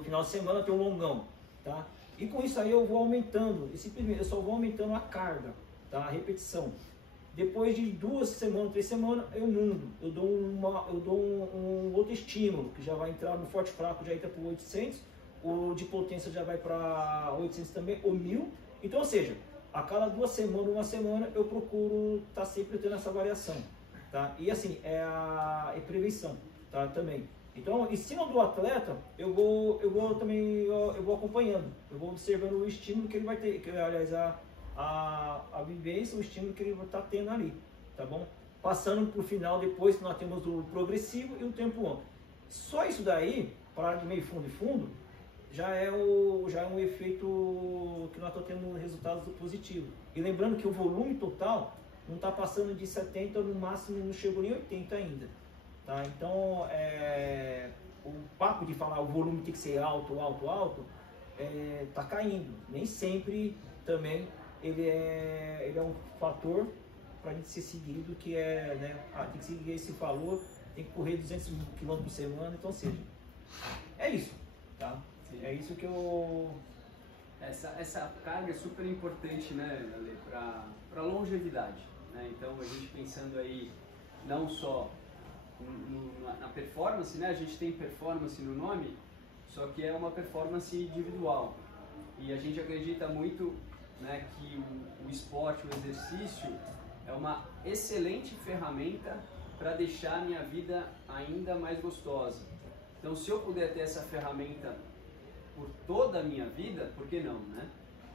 final de semana tem um longão, tá? E com isso aí eu vou aumentando, eu só vou aumentando a carga, tá? A repetição. Depois de 2 semanas, 3 semanas, eu mudo, eu dou um outro estímulo, que já vai entrar no forte fraco, já entra para 800, o de potência já vai para 800 também, ou 1000. Então, ou seja, a cada 2 semanas, 1 semana, eu procuro estar sempre tendo essa variação, tá? E assim, é prevenção, tá? Também. Então, em cima do atleta, eu vou acompanhando, eu vou observando o estímulo que ele vai ter, aliás, a vivência, o estímulo que ele vai estar tendo ali, tá bom? Passando para o final, depois nós temos o progressivo e o tempo 1. Só isso daí, para de meio fundo e fundo, já é um efeito que nós estamos tendo resultados positivos. E lembrando que o volume total não está passando de 70, no máximo não chegou nem 80 ainda. Tá? Então, o papo de falar o volume tem que ser alto, tá caindo. Nem sempre também ele é um fator para a gente ser seguido, que é, né, tem que seguir esse valor, tem que correr 200 km por semana, então seja. É isso, tá? Sim. É isso que eu... Essa carga é super importante, né, Ale, para longevidade, né? Então, a gente pensando aí não só na performance, né? A gente tem performance no nome, só que é uma performance individual. E a gente acredita muito, né, que o esporte, o exercício, é uma excelente ferramenta para deixar a minha vida ainda mais gostosa. Então, se eu puder ter essa ferramenta por toda a minha vida, por que não, né?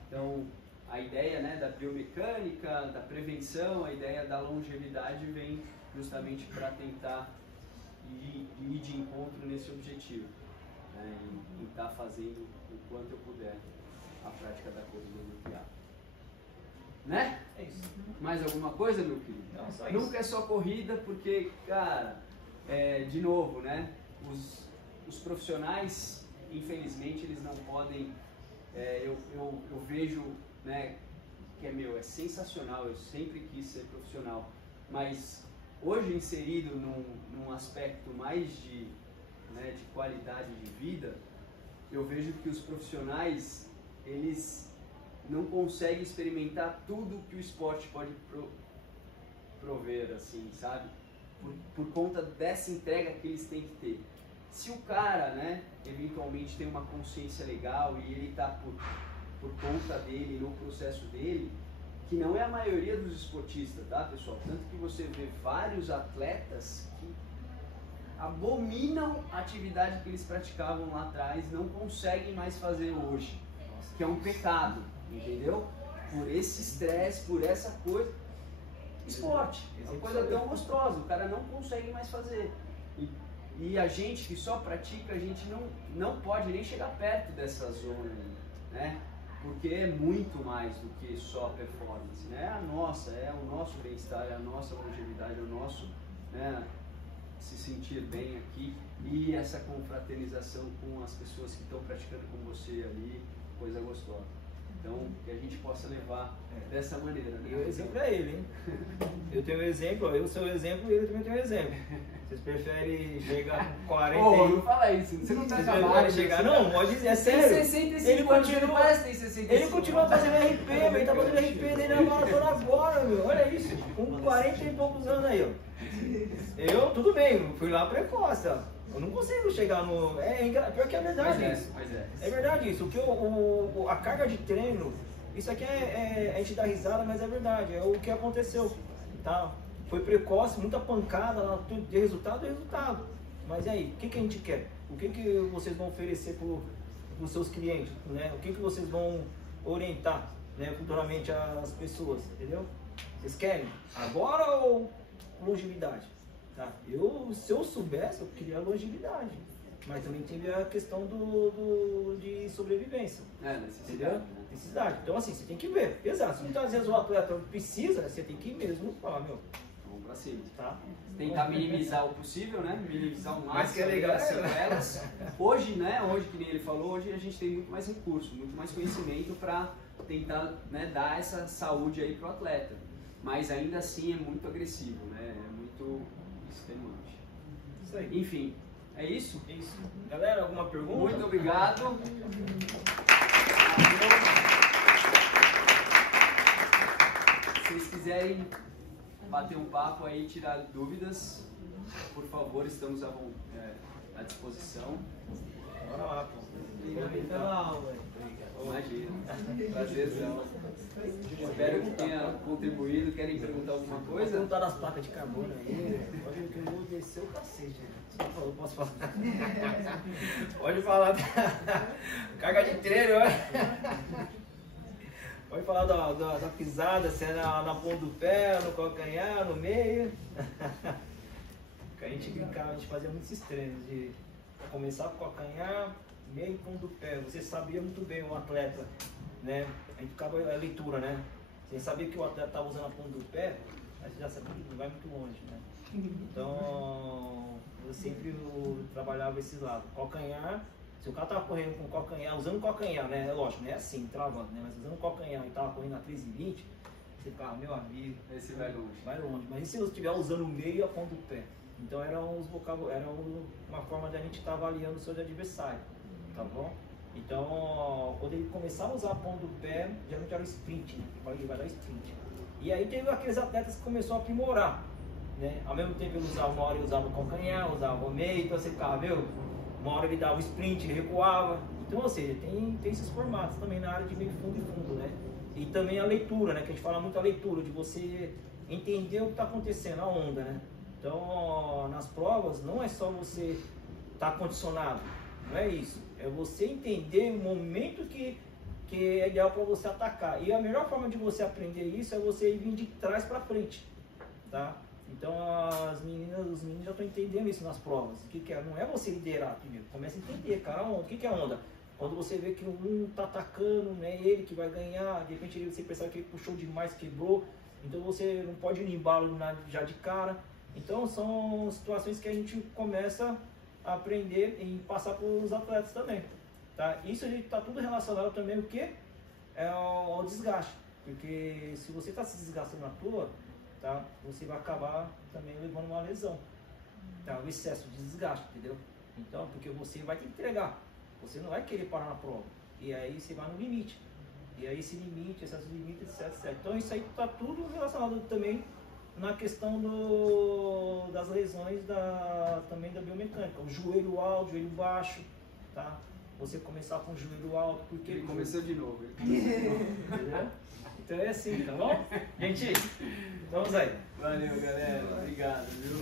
Então, a ideia, né, da biomecânica, da prevenção, a ideia da longevidade vem justamente para tentar ir de encontro nesse objetivo, né, e estar fazendo o quanto eu puder a prática da corrida do triatlo. Né? É isso. Mais alguma coisa, meu querido? Não, só Nunca isso. é só corrida, porque, cara, de novo, né? Os profissionais, infelizmente, eles não podem. Eu vejo, né, que é sensacional. Eu sempre quis ser profissional, mas hoje inserido num aspecto mais de qualidade de vida, eu vejo que os profissionais, eles não conseguem experimentar tudo que o esporte pode prover, assim, sabe? Por conta dessa entrega que eles têm que ter. Se o cara, né, eventualmente tem uma consciência legal e ele está por conta dele, no processo dele, que não é a maioria dos esportistas, tá, pessoal? Tanto que você vê vários atletas que abominam a atividade que eles praticavam lá atrás, não conseguem mais fazer hoje, que é um pecado, entendeu? Por esse estresse, por essa coisa. Esporte, é uma coisa tão gostosa, o cara não consegue mais fazer. E a gente que só pratica, a gente não pode nem chegar perto dessa zona aí, né? Porque é muito mais do que só performance, né? É o nosso bem-estar, é a nossa longevidade, é o nosso, né, se sentir bem aqui e essa confraternização com as pessoas que estão praticando com você ali, coisa gostosa. Então, que a gente possa levar dessa maneira, né? E o exemplo é ele, hein? Eu tenho um exemplo, eu sou o exemplo e ele também tem um exemplo. Vocês preferem chegar com 40 Pô, não fala isso, você não tá acabado. Chegar, não, pode dizer, é sério. Tem 65 anos, ele parece que tem 65. Ele continua fazendo RP, ele tá fazendo RP dele na maratona agora, meu. Olha isso, com 40 e poucos anos aí, ó. Tudo bem, fui lá precoce, ó. Eu não consigo chegar no... Pior que é verdade isso. É verdade isso. A carga de treino, isso aqui a gente dá risada, mas é verdade. É o que aconteceu, tá? Foi precoce, muita pancada, de resultado é resultado. Mas e aí, o que a gente quer? O que vocês vão oferecer para os seus clientes, né? O que vocês vão orientar, né, futuramente as pessoas, entendeu? Vocês querem agora ou longevidade? Tá? Se eu soubesse, eu queria longevidade. Mas também teve a questão de sobrevivência. Necessidade. Né? Necessidade. Então assim, você tem que ver. Exato. Se muitas vezes o atleta precisa, você tem que ir mesmo falar, meu. Vamos pra cima. Tá? Tentar minimizar o possível, né? Minimizar o máximo. Mas que é legal, as sequelas. Hoje, né? Hoje, que nem ele falou, hoje a gente tem muito mais recurso, muito mais conhecimento para tentar, né, dar essa saúde aí pro atleta. Mas ainda assim é muito agressivo, né? É muito extenuante. Isso aí. Enfim, é isso? Isso. Galera, alguma pergunta? Muito obrigado. Se vocês quiserem bater um papo aí, tirar dúvidas, por favor, estamos à disposição. Bora lá, pô. Obrigado pela aula. Imagina. Prazerzão. Espero que tenha contribuído. Querem perguntar alguma coisa? Perguntar das placas de carbono aí. Pode que eu vou descer o cacete. Só falou, posso falar? Pode falar da carga de treino, pode falar da pisada, se é na ponta do pé, no calcanhar, no meio. A gente brincava, a gente fazia muitos esses treinos de começar com o calcanhar, meio e ponto do pé. Você sabia muito bem o atleta, né? A gente ficava a leitura, né? Você sabia que o atleta estava usando a ponta do pé, aí você já sabia que não vai muito longe, né? Então, eu sempre trabalhava esse lado. Calcanhar, se o cara estava correndo com o calcanhar, usando o calcanhar, né? Lógico, não é assim, travando, né? Mas usando o calcanhar e estava correndo a 13,20, você ficava, meu amigo, esse vai longe. Vai longe. Mas e se você estiver usando o meio e a ponta do pé? Então era uma forma de a gente estar avaliando o seu adversário, tá bom? Então, quando ele começava a usar a ponta do pé, geralmente era o sprint, né? Ele vai dar sprint. E aí teve aqueles atletas que começou a aprimorar, né? Ao mesmo tempo ele usava, uma hora ele usava o calcanhar, usava o meio, então você ficava, viu? Uma hora ele dava o sprint, ele recuava. Então, ou seja, tem esses formatos também na área de meio fundo e fundo, né? E também a leitura, né? Que a gente fala muito a leitura, de você entender o que está acontecendo, a onda, né? Então, nas provas, não é só você estar condicionado, não é isso. É você entender o momento que é ideal para você atacar. E a melhor forma de você aprender isso é você vir de trás para frente, tá? Então, as meninas, os meninos já estão entendendo isso nas provas. O que é? Não é você liderar primeiro. Começa a entender, cara, a onda. O que é a onda? Quando você vê que um está atacando, não é ele que vai ganhar, de repente você percebe que ele puxou demais, quebrou. Então, você não pode ir no embalo já de cara. Então são situações que a gente começa a aprender e passar para os atletas também, tá? Isso está tudo relacionado também ao que? Ao desgaste, porque se você está se desgastando à toa, tá? Você vai acabar também levando uma lesão, tá? O excesso de desgaste, entendeu? Então, porque você vai te entregar, você não vai querer parar na prova, e aí você vai no limite, e aí esse limite, excesso de limite, etc. Então isso aí está tudo relacionado também na questão das lesões também da biomecânica, o joelho alto, joelho baixo, tá? Você começar com o joelho alto, porque... Ele começou de novo. Entendeu? Então é assim, tá bom? Gente, vamos aí. Valeu, galera. Obrigado, viu?